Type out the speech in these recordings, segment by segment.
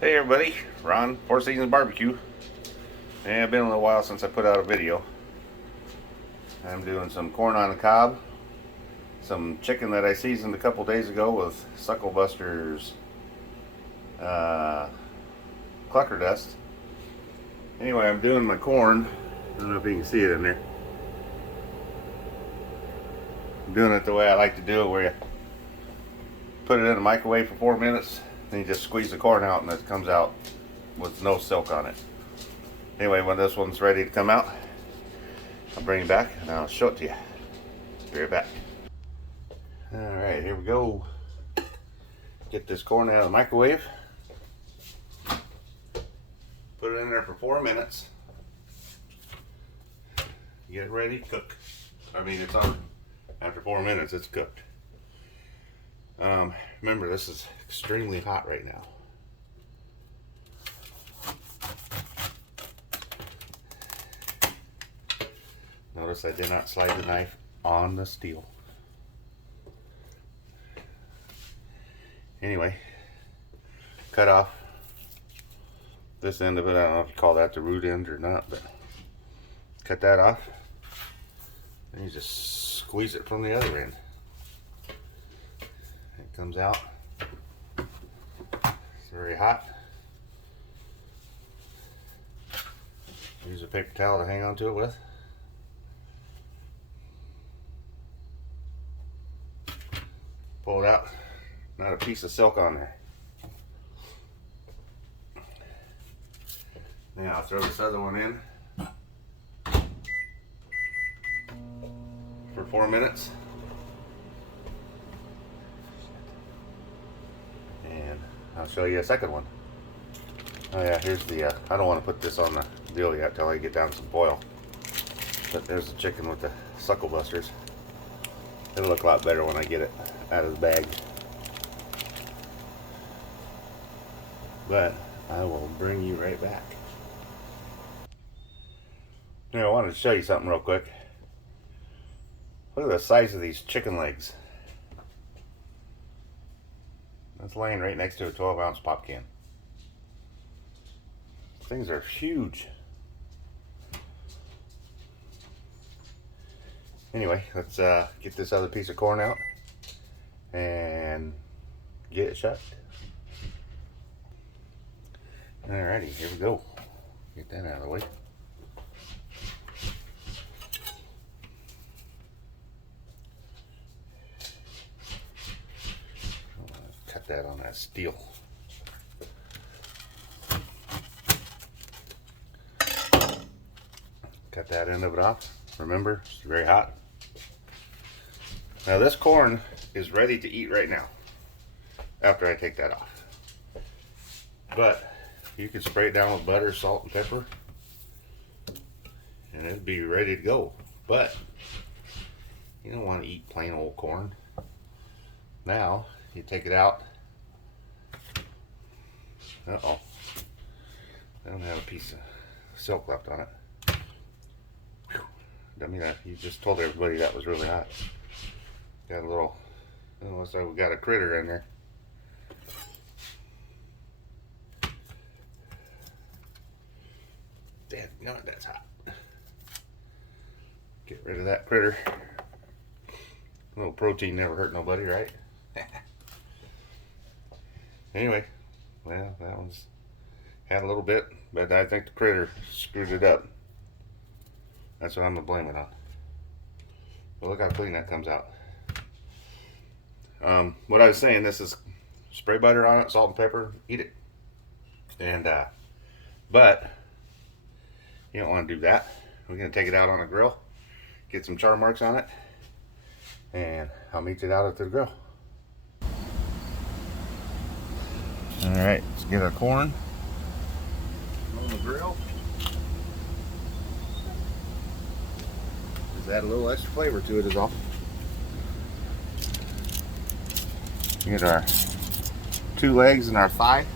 Hey everybody, Ron, Four Seasons Barbecue. And it's been a little while since I put out a video. I'm doing some corn on the cob, some chicken that I seasoned a couple days ago with Suckle Buster's clucker dust. Anyway, I'm doing my corn. I don't know if you can see it in there. I'm doing it the way I like to do it, where you put it in the microwave for 4 minutes, then you just squeeze the corn out and it comes out with no silk on it. Anyway, when this one's ready to come out, I'll bring it back and I'll show it to you. Be right back. Alright, here we go. Get this corn out of the microwave. Put it in there for 4 minutes. Get it ready to cook. I mean, it's on. After 4 minutes, it's cooked. Remember, this is extremely hot right now. Notice I did not slide the knife on the steel. Anyway, cut off this end of it. I don't know if you call that the root end or not, but cut that off. And you just squeeze it from the other end. It comes out. It's very hot. Use a paper towel to hang on to it with. Pull it out. Not a piece of silk on there. Now I'll throw this other one in for 4 minutes. And I'll show you a second one. Oh yeah, here's the, I don't want to put this on the deal yet till I get down some foil. But there's the chicken with the Suckle Busters. It'll look a lot better when I get it out of the bag. But I will bring you right back. Now I wanted to show you something real quick. Look at the size of these chicken legs. That's laying right next to a 12-ounce pop can. Things are huge. Anyway, let's get this other piece of corn out and get it shucked. Alrighty, here we go. Get that out of the way. Cut that on that steel. Cut that end of it off. Remember, it's very hot. Now this corn is ready to eat right now after I take that off. But you can spray it down with butter, salt, and pepper and it'd be ready to go. But you don't want to eat plain old corn. Now you take it out. Uh-oh. I don't have a piece of silk left on it. I mean, you just told everybody that was really hot. Got a little, it looks like we got a critter in there. Damn, God, that's hot. Get rid of that critter. A little protein never hurt nobody, right? Anyway, well, that one's had a little bit, but I think the critter screwed it up. That's what I'm gonna blame it on. But look how clean that comes out. What I was saying, this is spray butter on it, salt and pepper, eat it. And but you don't want to do that. We're gonna take it out on the grill, get some char marks on it, and I'll meet you out at the grill. All right, let's get our corn on the grill. Just add a little extra flavor to it is all. Get our 2 legs and our thigh.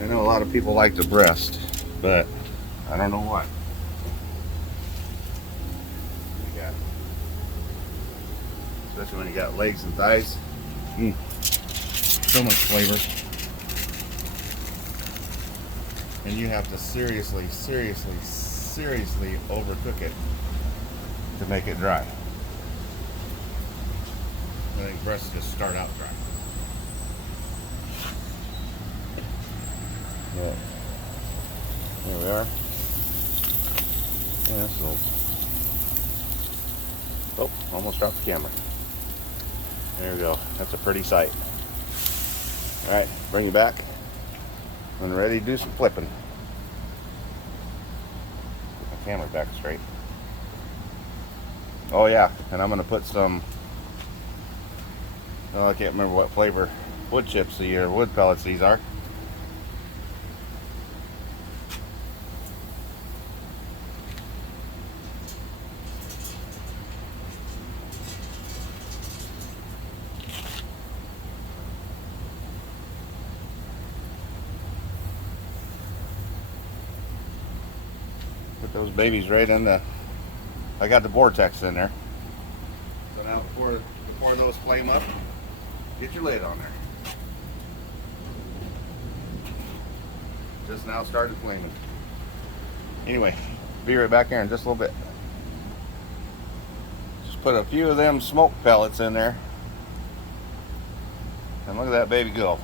I know a lot of people like the breast, but I don't know why. We got especially when you got legs and thighs. So much flavor. And you have to seriously overcook it to make it dry. I think breasts just start out dry. Yeah. There we are. Yeah, that's a little... Oh, almost dropped the camera. There we go. That's a pretty sight. Alright, bring it back. When ready to do some flipping. Get my camera back straight. Oh yeah, and I'm going to put some... Oh, I can't remember what flavor wood chips or wood pellets these are. Put those babies right in the... I got the Vortex in there. So now before those flame up, get your lid on there. Just now started flaming. Anyway, be right back here in just a little bit. Just put a few of them smoke pellets in there. And look at that baby go.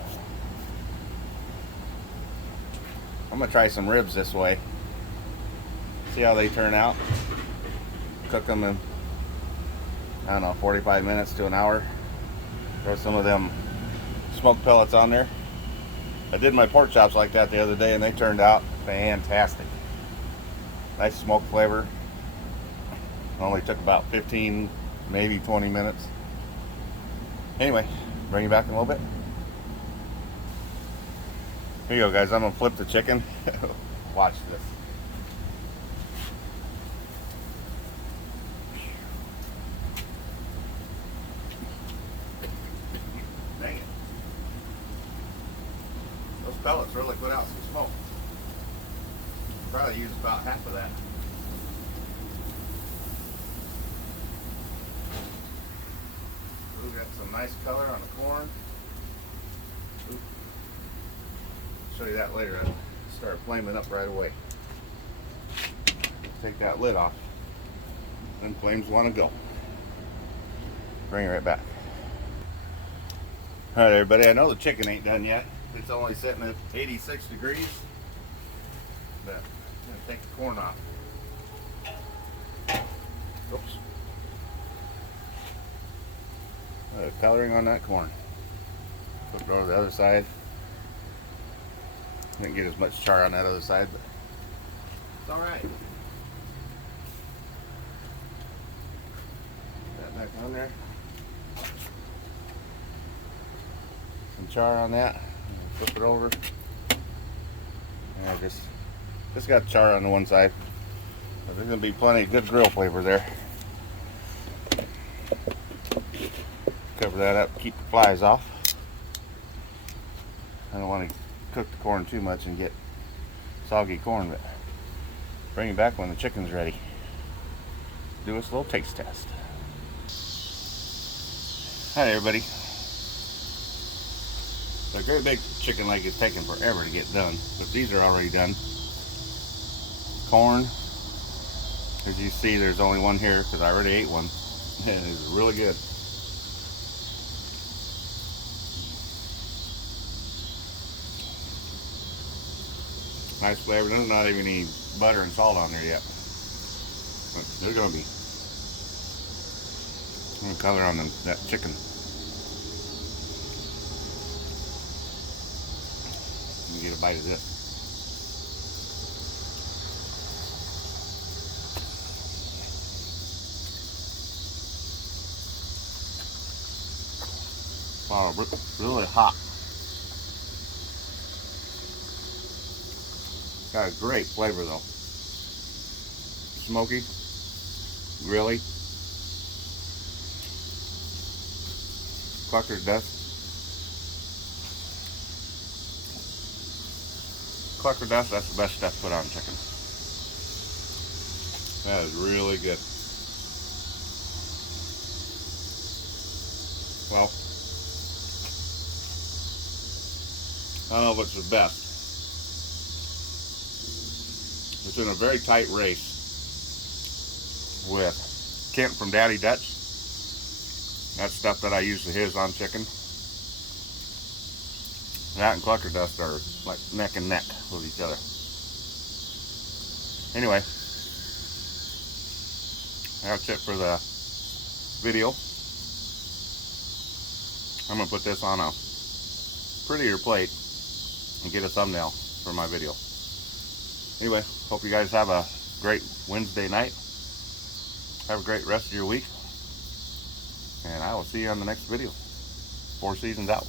I'm gonna try some ribs this way. See how they turn out. Cook them in, I don't know, 45 minutes to an hour. Throw some of them smoke pellets on there. I did my pork chops like that the other day and they turned out fantastic. Nice smoke flavor. Only took about 15, maybe 20 minutes. Anyway, bring you back in a little bit. Here you go, guys. I'm gonna flip the chicken. Watch this. Dang it. Those pellets really put out some smoke. Probably use about half of that. Ooh, got some nice color on the corn. Ooh. Show you that later. It'll start flaming up right away. Take that lid off. Then flames want to go. Bring it right back. Alright everybody, I know the chicken ain't done yet. It's only sitting at 86 degrees. But I'm going to take the corn off. Oops. Coloring on that corn. Flip it over to the other side. Didn't get as much char on that other side, but it's alright. That back on there. Some char on that. Flip it over. And I just got char on the one side. But there's going to be plenty of good grill flavor there. Cover that up, keep the flies off. I don't want to cook the corn too much and get soggy corn, but bring it back when the chicken's ready. Do us a little taste test. Hi everybody. The great big chicken leg is taking forever to get done, but these are already done. Corn, as you see, there's only one here because I already ate one, and it's really good. Nice flavor. There's not even any butter and salt on there yet. But they're going to be. I'm going to color on that chicken. Let me get a bite of this. Wow, really hot. Got a great flavor though. Smoky, grilly, clucker's dust. Clucker dust, that's the best stuff to put on chicken. That is really good. well, I don't know if it's the best. It's in a very tight race with Kent from Daddy Dutch. That's stuff that I use to his on chicken. That and Clucker Dust are like neck and neck with each other. Anyway, that's it for the video. I'm going to put this on a prettier plate and get a thumbnail for my video. Anyway, hope you guys have a great Wednesday night. Have a great rest of your week. And I will see you on the next video. 4 Seasons out.